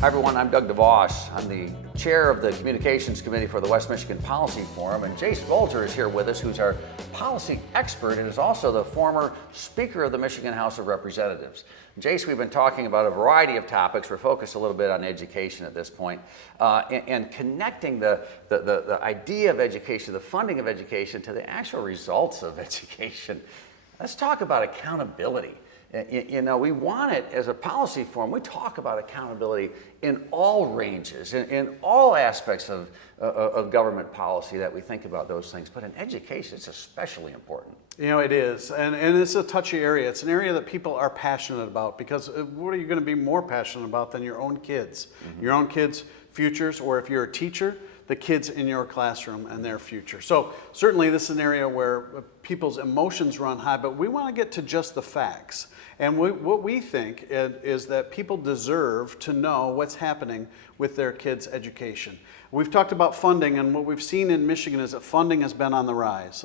Hi everyone, I'm Doug DeVos. I'm the chair of the Communications Committee for the West Michigan Policy Forum, and Jase Bolger is here with us, who's our policy expert and is also the former Speaker of the Michigan House of Representatives. Jase, we've been talking about a variety of topics. We're focused a little bit on education at this point, and connecting the idea of education, the funding of education, to the actual results of education. Let's talk about accountability. You know, we want it as a policy forum. We talk about accountability in all ranges, in all aspects of government policy that we think about those things. But in education, it's especially important. You know, it is. And it's a touchy area. It's an area that people are passionate about, because what are you going to be more passionate about than your own kids? Mm-hmm. Your own kids' futures, or if you're a teacher, the kids in your classroom and their future. So certainly this is an area where people's emotions run high, but we want to get to just the facts. And what we think is that people deserve to know what's happening with their kids' education. We've talked about funding, and what we've seen in Michigan is that funding has been on the rise.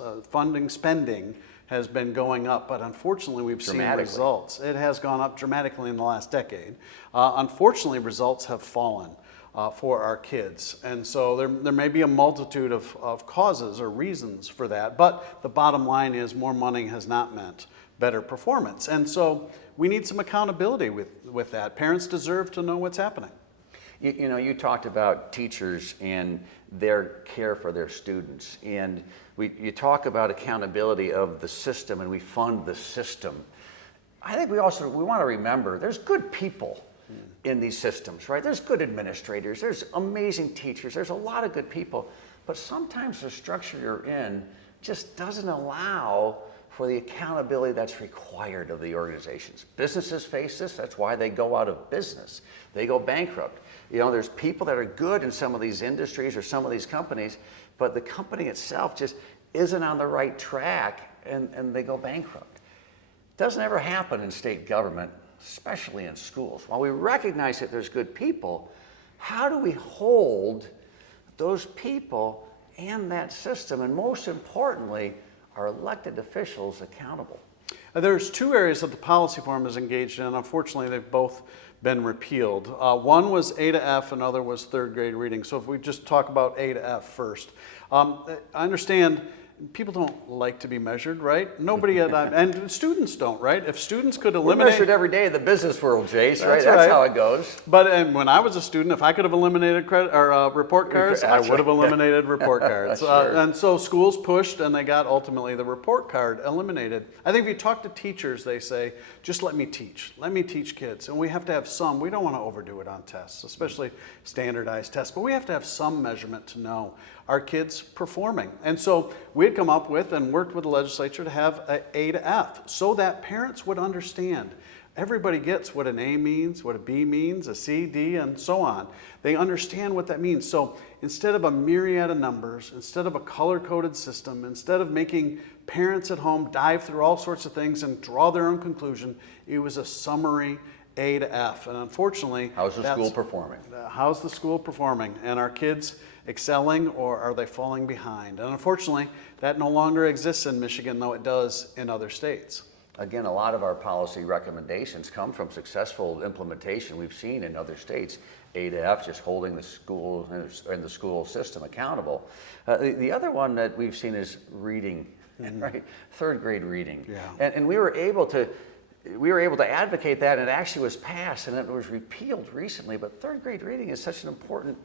Spending has been going up, but unfortunately we've seen results. It has gone up dramatically in the last decade. Unfortunately, results have fallen for our kids. And so there may be a multitude of causes or reasons for that, but the bottom line is more money has not meant better performance. And so we need some accountability with that. Parents deserve to know what's happening. You know, you talked about teachers and their care for their students, and you talk about accountability of the system, and we fund the system. I think we want to remember there's good people in these systems, right? There's good administrators, there's amazing teachers, there's a lot of good people, but sometimes the structure you're in just doesn't allow for the accountability that's required of the organizations. Businesses face this, that's why they go out of business. They go bankrupt. You know, there's people that are good in some of these industries or some of these companies, but the company itself just isn't on the right track, and they go bankrupt. It doesn't ever happen in state government, especially in schools. While we recognize that there's good people, how do we hold those people and that system, and most importantly, our elected officials accountable? There's two areas that the policy forum is engaged in. Unfortunately, they've both been repealed. One was A to F, another was third grade reading. So if we just talk about A to F first. I understand people don't like to be measured, right? Nobody, and students don't, right? If students could eliminate... We're measured every day in the business world, Jase, right? That's how it goes. But when I was a student, if I could have eliminated report cards, I would have eliminated report cards. Sure. And so schools pushed, and they got ultimately the report card eliminated. I think if you talk to teachers, they say, just let me teach. Let me teach kids. And we have to have some. We don't want to overdo it on tests, especially standardized tests, but we have to have some measurement to know our kids performing. And so we had come up with and worked with the legislature to have an A to F, so that parents would understand. Everybody gets what an A means, what a B means, a C, D, and so on. They understand what that means. So instead of a myriad of numbers, instead of a color-coded system, instead of making parents at home dive through all sorts of things and draw their own conclusion, it was a summary A to F. And unfortunately, how's the school performing? How's the school performing? And are kids excelling, or are they falling behind? And unfortunately, that no longer exists in Michigan, though it does in other states. Again, a lot of our policy recommendations come from successful implementation we've seen in other states. A to F, just holding the school and the school system accountable. The other one that we've seen is reading, right? Third grade reading. Yeah. And we were able to advocate that, and it actually was passed, and it was repealed recently. But third grade reading is such an important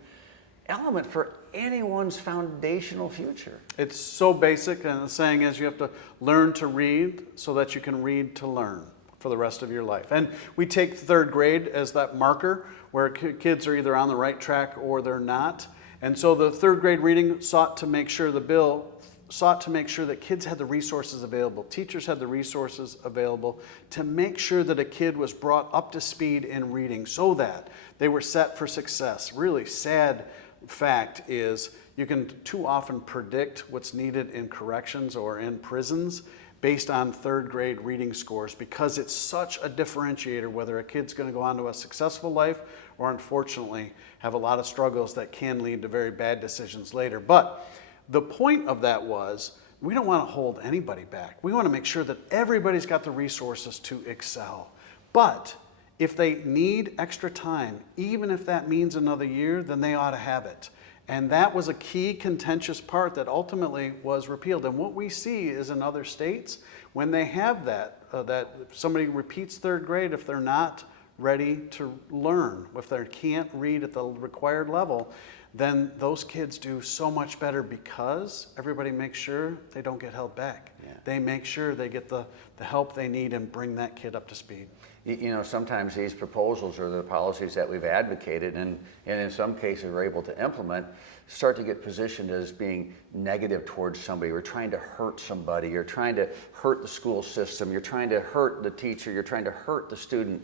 element for anyone's foundational future. It's so basic, and the saying is you have to learn to read so that you can read to learn for the rest of your life. And we take third grade as that marker where kids are either on the right track or they're not. And so the third grade reading sought to make sure that kids had the resources available, teachers had the resources available to make sure that a kid was brought up to speed in reading so that they were set for success. Really sad fact is you can too often predict what's needed in corrections or in prisons based on third grade reading scores, because it's such a differentiator whether a kid's going to go on to a successful life or unfortunately have a lot of struggles that can lead to very bad decisions later. But the point of that was we don't want to hold anybody back. We want to make sure that everybody's got the resources to excel. But If they need extra time, even if that means another year, then they ought to have it. And that was a key contentious part that ultimately was repealed. And what we see is in other states, when they have that, that somebody repeats third grade, if they're not ready to learn, if they can't read at the required level, then those kids do so much better because everybody makes sure they don't get held back. Yeah. They make sure they get the help they need and bring that kid up to speed. You know, sometimes these proposals or the policies that we've advocated and in some cases we're able to implement start to get positioned as being negative towards somebody. We're trying to hurt somebody. You're trying to hurt the school system. You're trying to hurt the teacher. You're trying to hurt the student.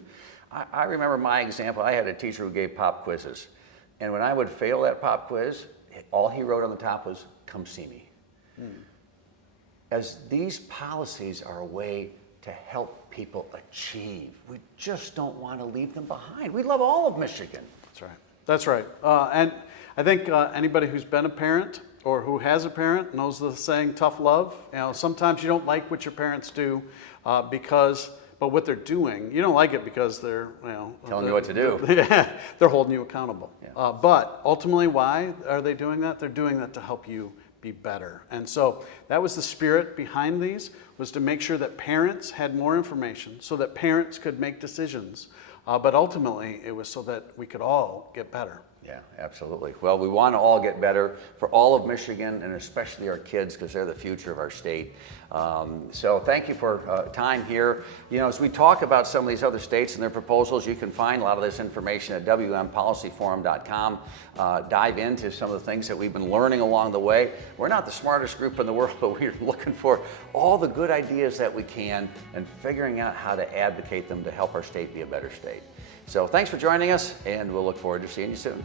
I remember my example. I had a teacher who gave pop quizzes. And when I would fail that pop quiz, all he wrote on the top was, "Come see me." As these policies are a way to help people achieve, we just don't want to leave them behind. We love all of Michigan. That's right. That's right. And I think anybody who's been a parent or who has a parent knows the saying, tough love. You know, sometimes you don't like what your parents do but what they're doing, you don't like it because they're, telling you what to do. Yeah, they're holding you accountable. Yeah. But ultimately, why are they doing that? They're doing that to help you be better. And so that was the spirit behind these, was to make sure that parents had more information so that parents could make decisions. But ultimately, it was so that we could all get better. Yeah, absolutely. Well, we want to all get better for all of Michigan and especially our kids because they're the future of our state. So thank you for time here. You know, as we talk about some of these other states and their proposals, you can find a lot of this information at wmpolicyforum.com. Dive into some of the things that we've been learning along the way. We're not the smartest group in the world, but we're looking for all the good ideas that we can and figuring out how to advocate them to help our state be a better state. So thanks for joining us, and we'll look forward to seeing you soon.